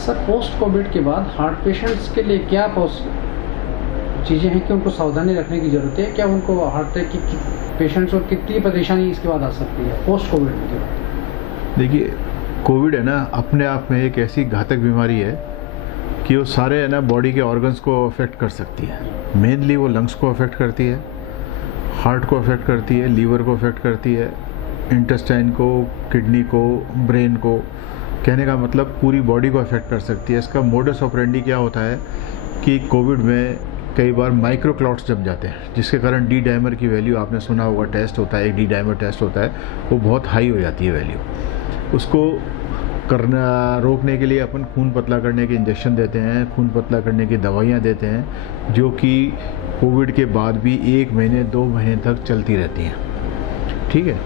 Sir post Covid के बाद heart patients के लिए क्या चीज़ें हैं कि उनको सावधानी रखने की ज़रूरत है? क्या उनको हार्ट अटैक की पेशेंट्स को कितनी परेशानी इसके बाद आ सकती है पोस्ट कोविड के बाद? देखिए, कोविड है ना, अपने आप में एक ऐसी घातक बीमारी है कि वो सारे है ना बॉडी के ऑर्गन्स को अफेक्ट कर सकती है। मेनली वो लंग्स को अफेक्ट करती है, हार्ट को अफेक्ट करती है, लीवर को अफेक्ट करती है, इंटेस्टाइन को, किडनी को, ब्रेन को, कहने का मतलब पूरी बॉडी को अफेक्ट कर सकती है। इसका मोडस ऑपरेंडी क्या होता है कि कोविड में कई बार माइक्रो क्लॉट्स जम जाते हैं, जिसके कारण डी डाइमर की वैल्यू, आपने सुना होगा, टेस्ट होता है, एक डी डाइमर टेस्ट होता है, वो बहुत हाई हो जाती है वैल्यू। उसको करना रोकने के लिए अपन खून पतला करने के इंजेक्शन देते हैं, खून पतला करने की दवाइयाँ देते हैं, जो कि कोविड के बाद भी 1 महीने 2 महीने तक चलती रहती हैं। ठीक है।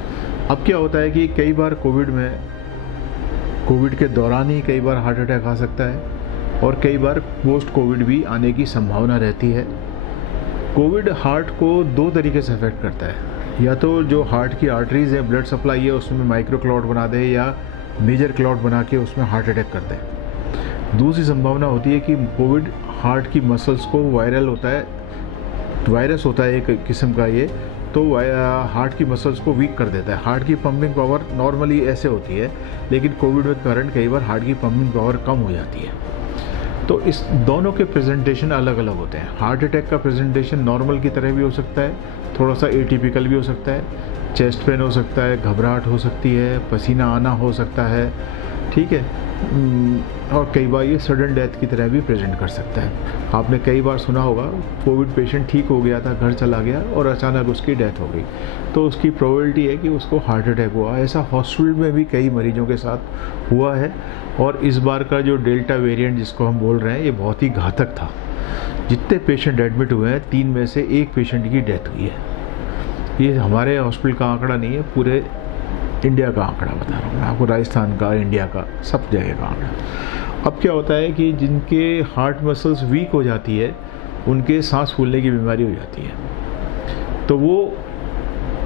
अब क्या होता है कि कई बार कोविड के दौरान ही कई बार हार्ट अटैक आ सकता है, और कई बार पोस्ट कोविड भी आने की संभावना रहती है। कोविड हार्ट को 2 तरीके से अफेक्ट करता है, या तो जो हार्ट की आर्टरीज है, ब्लड सप्लाई है, उसमें माइक्रो क्लॉट बना दे, या मेजर क्लॉट बना के उसमें हार्ट अटैक कर दे। दूसरी संभावना होती है कि कोविड हार्ट की मसल्स को, वायरस होता है एक किस्म का ये, तो हार्ट की मसल्स को वीक कर देता है। हार्ट की पंपिंग पावर नॉर्मली ऐसे होती है, लेकिन कोविड में कारण कई बार हार्ट की पंपिंग पावर कम हो जाती है। तो इस दोनों के प्रेजेंटेशन अलग अलग होते हैं। हार्ट अटैक का प्रेजेंटेशन नॉर्मल की तरह भी हो सकता है, थोड़ा सा एटिपिकल भी हो सकता है, चेस्ट पेन हो सकता है, घबराहट हो सकती है, पसीना आना हो सकता है, ठीक है, और कई बार ये सडन डेथ की तरह भी प्रेजेंट कर सकता है। आपने कई बार सुना होगा, कोविड पेशेंट ठीक हो गया था, घर चला गया और अचानक उसकी डेथ हो गई, तो उसकी प्रोबेबिलिटी है कि उसको हार्ट अटैक हुआ। ऐसा हॉस्पिटल में भी कई मरीजों के साथ हुआ है, और इस बार का जो डेल्टा वेरिएंट जिसको हम बोल रहे हैं, ये बहुत ही घातक था। जितने पेशेंट एडमिट हुए हैं, 3 में से 1 पेशेंट की डेथ हुई है। ये हमारे हॉस्पिटल का आंकड़ा नहीं है, पूरे इंडिया का आंकड़ा बता रहा हूँ मैं आपको, राजस्थान का, इंडिया का, सब जगह का आंकड़ा। अब क्या होता है कि जिनके हार्ट मसल्स वीक हो जाती है, उनके सांस फूलने की बीमारी हो जाती है, तो वो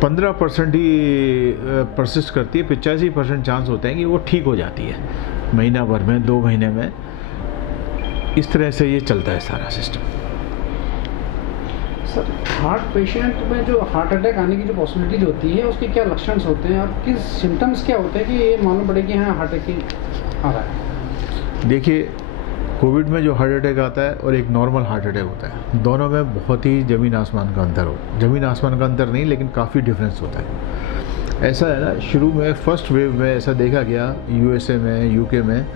15% ही परसिस्ट करती है। 85% चांस होते हैं कि वो ठीक हो जाती है महीना भर में, 2 महीने में। इस तरह से ये चलता है सारा सिस्टम। सर हार्ट पेशेंट में जो हार्ट अटैक आने की जो पॉसिबिलिटीज होती है, उसके क्या लक्षण होते हैं और किस सिम्टम्स क्या होते हैं कि ये मालूम पड़े कि हाँ हार्ट अटैक आ रहा है? देखिए, कोविड में जो हार्ट अटैक आता है और एक नॉर्मल हार्ट अटैक होता है, दोनों में बहुत ही ज़मीन आसमान का अंतर हो। ज़मीन आसमान का अंतर नहीं, लेकिन काफ़ी डिफरेंस होता है। ऐसा है ना, शुरू में फर्स्ट वेव में ऐसा देखा गया यूएसए में, यूके में,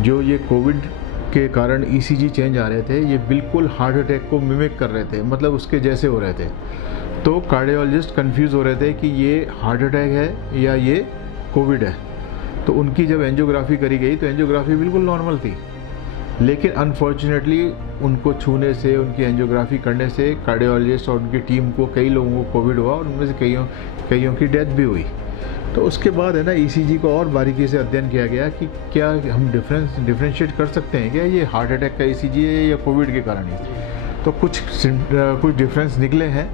जो ये कोविड के कारण ईसीजी चेंज आ रहे थे, ये बिल्कुल हार्ट अटैक को मिमिक कर रहे थे, मतलब उसके जैसे हो रहे थे। तो कार्डियोलॉजिस्ट कंफ्यूज हो रहे थे कि ये हार्ट अटैक है या ये कोविड है। तो उनकी जब एंजियोग्राफी करी गई, तो एंजियोग्राफी बिल्कुल नॉर्मल थी, लेकिन अनफॉर्चुनेटली उनको छूने से, उनकी एंजियोग्राफी करने से डिफरेंशिएट और उनकी टीम को, कई लोगों को कोविड हुआ, और उनमें से कईयों की डेथ भी हुई। तो उसके बाद है ना, ईसीजी को और बारीकी से अध्ययन किया गया कि क्या हम डिफरेंशिएट कर सकते हैं, क्या ये हार्ट अटैक का ईसीजी है या कोविड के कारण है। तो कुछ डिफरेंस निकले हैं,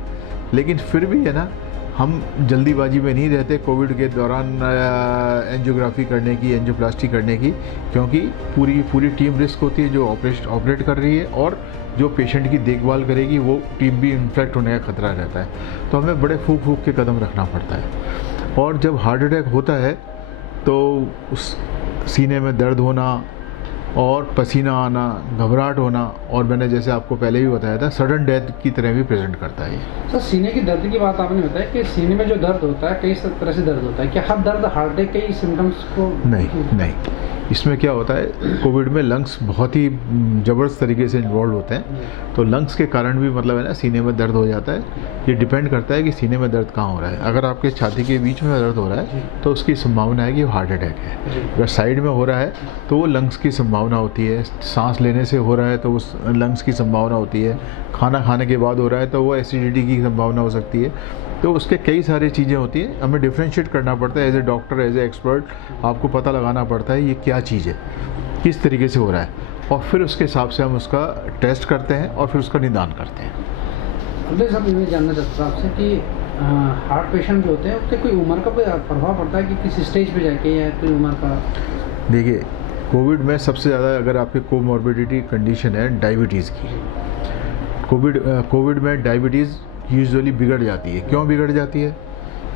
लेकिन फिर भी है ना, हम जल्दीबाजी में नहीं रहते कोविड के दौरान एंजियोग्राफी करने की, एंजियोप्लास्टी करने की, क्योंकि पूरी टीम रिस्क होती है जो ऑपरेट कर रही है, और जो पेशेंट की देखभाल करेगी वो टीम भी इन्फेक्ट होने का खतरा रहता है। तो हमें बड़े फूक के कदम रखना पड़ता है। और जब हार्ट अटैक होता है तो उस सीने में दर्द होना और पसीना आना, घबराहट होना, और मैंने जैसे आपको पहले भी बताया था, सडन डेथ की तरह भी प्रेजेंट करता है। सर सीने की दर्द की बात आपने बताया कि सीने में जो दर्द होता है कई तरह से दर्द होता है, क्या हर दर्द हार्ट अटैक के ही सिम्टम्स को? नहीं, इसमें क्या होता है, कोविड में लंग्स बहुत ही ज़बरदस्त तरीके से इन्वॉल्व होते हैं, तो लंग्स के कारण भी मतलब है ना, सीने में दर्द हो जाता है। ये डिपेंड करता है कि सीने में दर्द कहाँ हो रहा है। अगर आपके छाती के बीच में दर्द हो रहा है, तो उसकी संभावना है कि वो हार्ट अटैक है। अगर साइड में हो रहा है, तो वो लंग्स की संभावना होती है। सांस लेने से हो रहा है, तो उस लंग्स की संभावना होती है। खाना खाने के बाद हो रहा है, तो वो एसिडिटी की संभावना हो सकती है। तो उसके कई सारी चीज़ें होती हैं, हमें डिफ्रेंशिएट करना पड़ता है। As a doctor, as a expert, आपको पता लगाना पड़ता है ये क्या चीज़ है, किस तरीके से हो रहा है, और फिर उसके हिसाब से हम उसका टेस्ट करते हैं और फिर उसका निदान करते हैं। अगले सब मैं जानना चाहता हूँ आपसे कि हार्ट पेशेंट जो होते हैं उससे कोई उम्र का प्रभाव पड़ता है कि किस स्टेज पे जाके, या कोई उम्र का? देखिए, कोविड में सबसे ज़्यादा अगर आपकी कोमॉर्बिडिटी कंडीशन है डायबिटीज़ की, कोविड में डायबिटीज़ यूजुअली बिगड़ जाती है। क्यों बिगड़ जाती है?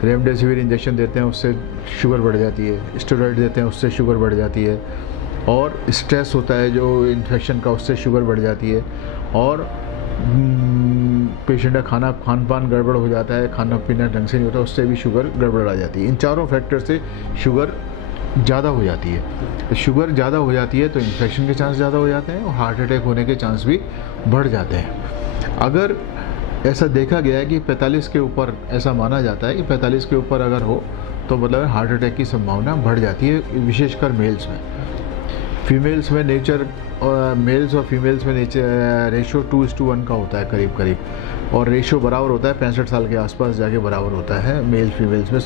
रेमडेसिविर इंजेक्शन देते हैं उससे शुगर बढ़ जाती है, स्टेरॉइड देते हैं उससे शुगर बढ़ जाती है, और स्ट्रेस होता है जो इन्फेक्शन का उससे शुगर बढ़ जाती है, और पेशेंट का खान पान गड़बड़ हो जाता है, खाना पीना ढंग से नहीं होता, उससे भी शुगर गड़बड़ आ जाती है। इन चारों फैक्टर से शुगर ज़्यादा हो जाती है। तो शुगर ज़्यादा हो जाती है तो इन्फेक्शन के चांस ज़्यादा हो जाते हैं और हार्ट अटैक होने के चांस भी बढ़ जाते हैं। अगर ऐसा देखा गया है कि 45 के ऊपर, ऐसा माना जाता है कि 45 के ऊपर अगर हो तो मतलब हार्ट अटैक की संभावना बढ़ जाती है, विशेषकर मेल्स में। फीमेल्स में मेल्स और फीमेल्स में रेशो 2:1 का होता है करीब करीब, और रेशो बराबर होता है 65 साल के आसपास जाके बराबर होता है मेल फीमेल्स में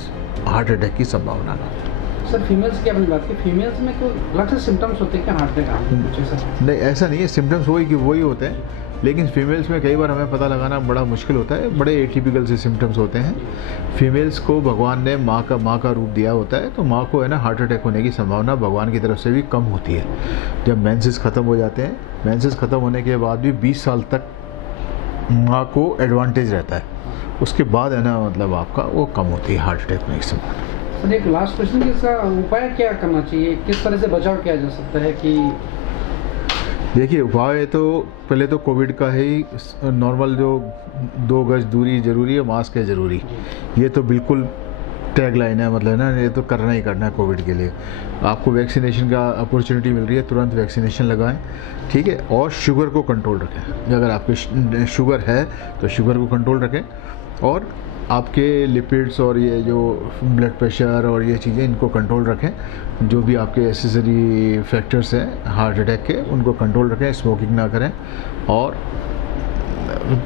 हार्ट अटैक की संभावना का। सर फीमेल्स की आपने बात की, फीमेल्स में कोई अलग से सिम्टम्स होते हैं क्या हार्ट अटैक कुछ ऐसा? नहीं, ऐसा नहीं है, सिम्टम्स वही होते हैं, लेकिन फीमेल्स में कई बार हमें पता लगाना बड़ा मुश्किल होता है, बड़े एटिपिकल से सिम्टम्स होते हैं। फीमेल्स को भगवान ने माँ का रूप दिया होता है, तो माँ को है ना हार्ट अटैक होने की संभावना भगवान की तरफ से भी कम होती है। जब मेंसेस ख़त्म हो जाते हैं, मेंसेस ख़त्म होने के बाद भी 20 साल तक माँ को एडवांटेज रहता है, उसके बाद है ना मतलब आपका वो कम होती है हार्ट अटैक होने की संभावना। सर एक लास्ट क्वेश्चन कि इसका उपाय क्या करना चाहिए, किस तरह से बचाव किया जा सकता है? कि देखिए उपाय तो पहले तो कोविड का ही नॉर्मल जो 2 गज दूरी ज़रूरी है, मास्क है ज़रूरी, ये तो बिल्कुल टैग लाइन है, मतलब ना ये तो करना ही करना है कोविड के लिए। आपको वैक्सीनेशन का अपॉर्चुनिटी मिल रही है, तुरंत वैक्सीनेशन लगाएं, ठीक है। और शुगर को कंट्रोल रखें, अगर आपके शुगर है तो शुगर को कंट्रोल रखें, और आपके लिपिड्स और ये जो ब्लड प्रेशर और ये चीज़ें इनको कंट्रोल रखें। जो भी आपके एसेसरी फैक्टर्स हैं हार्ट अटैक के, उनको कंट्रोल रखें, स्मोकिंग ना करें, और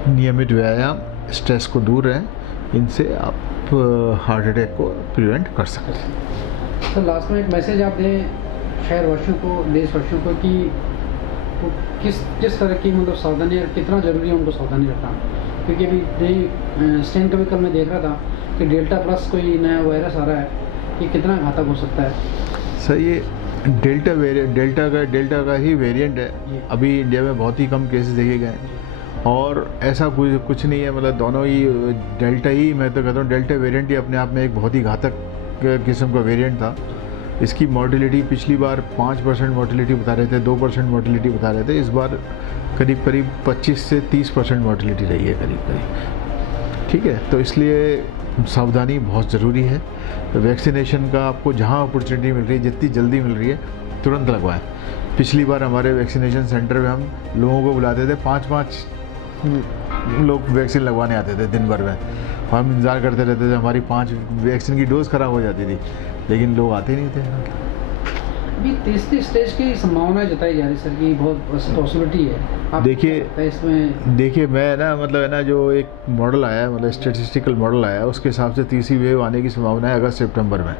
नियमित व्यायाम, स्ट्रेस को दूर रहें, इनसे आप हार्ट अटैक को प्रिवेंट कर सकते हैं। सर लास्ट में एक मैसेज आप दें शहरवासियों को, देशवासियों को, कि वो किस तरह की मतलब सावधानी और कितना ज़रूरी है उनको सावधानी रखना? क्योंकि अभी नई स्ट्रेन का भी कल मैं देख रहा था कि डेल्टा प्लस कोई नया वायरस आ रहा है, कि कितना घातक हो सकता है? सर ये डेल्टा का ही वेरिएंट है। अभी इंडिया में बहुत ही कम केसेस देखे गए हैं, और ऐसा कुछ नहीं है, मतलब दोनों ही डेल्टा ही, मैं तो कहता हूँ डेल्टा वेरिएंट ही अपने आप में एक बहुत ही घातक किस्म का वेरिएंट था। इसकी मॉर्टिलिटी पिछली बार 5% मॉर्टिलिटी बता रहे थे, 2% मॉर्टिलिटी बता रहे थे, इस बार करीब 25 से 30% मॉर्टिलिटी रही है करीब। ठीक है, तो इसलिए सावधानी बहुत ज़रूरी है। वैक्सीनेशन का आपको जहाँ अपॉर्चुनिटी मिल रही है, जितनी जल्दी मिल रही है, तुरंत लगवाएं। पिछली बार हमारे वैक्सीनेशन सेंटर में हम लोगों को बुलाते थे, 5-5 लोग वैक्सीन लगवाने आते थे दिन भर में। हम इंतज़ार करते रहते थे, हमारी 5 वैक्सीन की डोज ख़राब हो जाती थी, लेकिन लोग आते नहीं थे। अभी तीसरी स्टेज की संभावना जताई जा रही सर की बहुत पॉसिबिलिटी है, आप देखिए इसमें? देखिए मैं ना मतलब है ना, जो एक मॉडल आया है, मतलब स्टैटिस्टिकल मॉडल आया है, उसके हिसाब से तीसरी वेव आने की संभावना है अगस्त सितंबर में।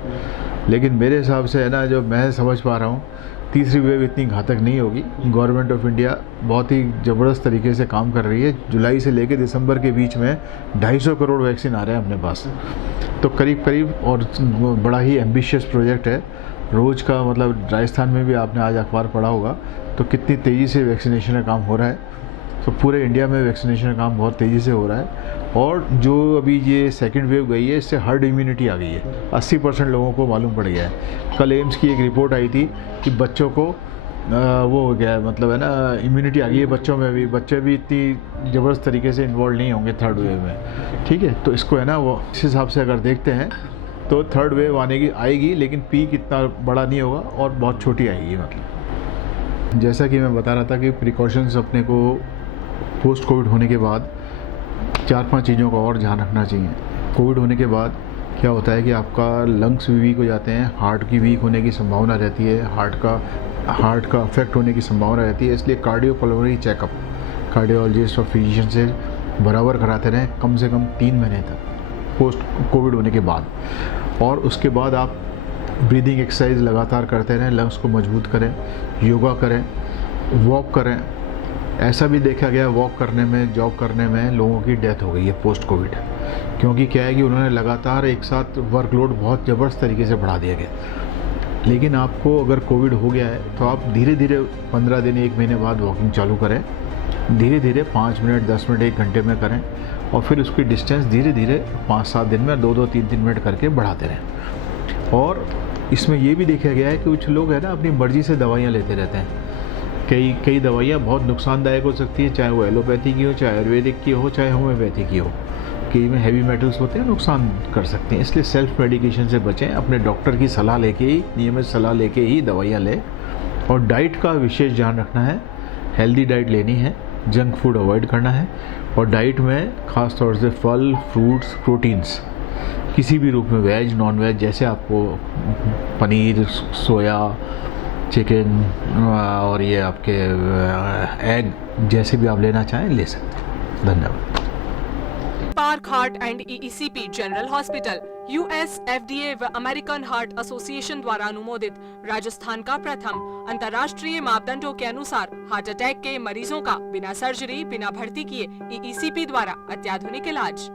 लेकिन मेरे हिसाब से है ना, जो मैं समझ पा रहा हूँ, तीसरी वेव इतनी घातक नहीं होगी। गवर्नमेंट ऑफ इंडिया बहुत ही ज़बरदस्त तरीके से काम कर रही है। जुलाई से लेकर दिसंबर के बीच में 250 करोड़ वैक्सीन आ रहे हैं अपने पास, तो करीब करीब, और बड़ा ही एम्बिशियस प्रोजेक्ट है। रोज़ का मतलब राजस्थान में भी आपने आज अखबार पढ़ा होगा तो कितनी तेज़ी से वैक्सीनेशन का काम हो रहा है। तो पूरे इंडिया में वैक्सीनेशन का काम बहुत तेज़ी से हो रहा है, और जो अभी ये सेकंड वेव गई है, इससे हर्ड इम्यूनिटी आ गई है। 80% लोगों को मालूम पड़ गया है। कल एम्स की एक रिपोर्ट आई थी कि बच्चों को वो हो गया है, मतलब है ना, इम्यूनिटी आ गई है बच्चों में भी। बच्चे भी इतनी ज़बरदस्त तरीके से इन्वॉल्व नहीं होंगे थर्ड वेव में, ठीक है। तो इसको है ना, वो इस हिसाब से अगर देखते हैं तो थर्ड वेव आएगी, लेकिन पीक इतना बड़ा नहीं होगा और बहुत छोटी आएगी। मतलब जैसा कि मैं बता रहा था कि प्रिकॉशंस अपने को पोस्ट कोविड होने के बाद 4-5 चीज़ों का और ध्यान रखना चाहिए। कोविड होने के बाद क्या होता है कि आपका लंग्स भी वीक हो जाते हैं, हार्ट की वीक होने की संभावना रहती है, हार्ट का अफेक्ट होने की संभावना रहती है। इसलिए कार्डियोपल्मोनरी चेकअप कार्डियोलॉजिस्ट और फिजिशियन से बराबर कराते रहें, कम से कम 3 महीने तक पोस्ट कोविड होने के बाद। और उसके बाद आप ब्रीदिंग एक्सरसाइज लगातार करते रहें, लंग्स को मजबूत करें, योगा करें, वॉक करें। ऐसा भी देखा गया वॉक करने में, जॉग करने में लोगों की डेथ हो गई है पोस्ट कोविड, क्योंकि क्या है कि उन्होंने लगातार एक साथ वर्कलोड बहुत ज़बरदस्त तरीके से बढ़ा दिया गया। लेकिन आपको अगर कोविड हो गया है तो आप धीरे धीरे 15 दिन 1 महीने बाद वॉकिंग चालू करें, धीरे धीरे 5 मिनट 10 मिनट 1 घंटे में करें और फिर उसकी डिस्टेंस धीरे धीरे 5-7 दिन में 2-2 3-3 मिनट करके बढ़ाते रहें। और इसमें ये भी देखा गया है कि कुछ लोग है ना अपनी मर्ज़ी से दवाइयाँ लेते रहते हैं। कई दवाइयाँ बहुत नुकसानदायक हो सकती है, चाहे वो एलोपैथी की हो, चाहे आयुर्वेदिक की हो, चाहे होम्योपैथी की हो। कई में हैवी मेटल्स होते हैं, नुकसान कर सकते हैं, इसलिए सेल्फ मेडिकेशन से बचें। अपने डॉक्टर की सलाह लेके ही, नियमित सलाह लेके ही दवाइयाँ लें। और डाइट का विशेष ध्यान रखना है, हेल्दी डाइट लेनी है, जंक फूड अवॉइड करना है। और डाइट में ख़ास तौर से फल, फ्रूट्स, प्रोटीन्स किसी भी रूप में, वेज नॉन वेज, जैसे आपको पनीर, सोया, चिकन और ये आपके एग जैसे भी आप लेना चाहें ले सकते हैं। धन्यवाद। Park heart and EECP general hospital US, FDA व अमेरिकन हार्ट एसोसिएशन द्वारा अनुमोदित राजस्थान का प्रथम अंतर्राष्ट्रीय मापदंडों के अनुसार हार्ट अटैक के मरीजों का बिना सर्जरी, बिना भर्ती किए EECP द्वारा अत्याधुनिक इलाज।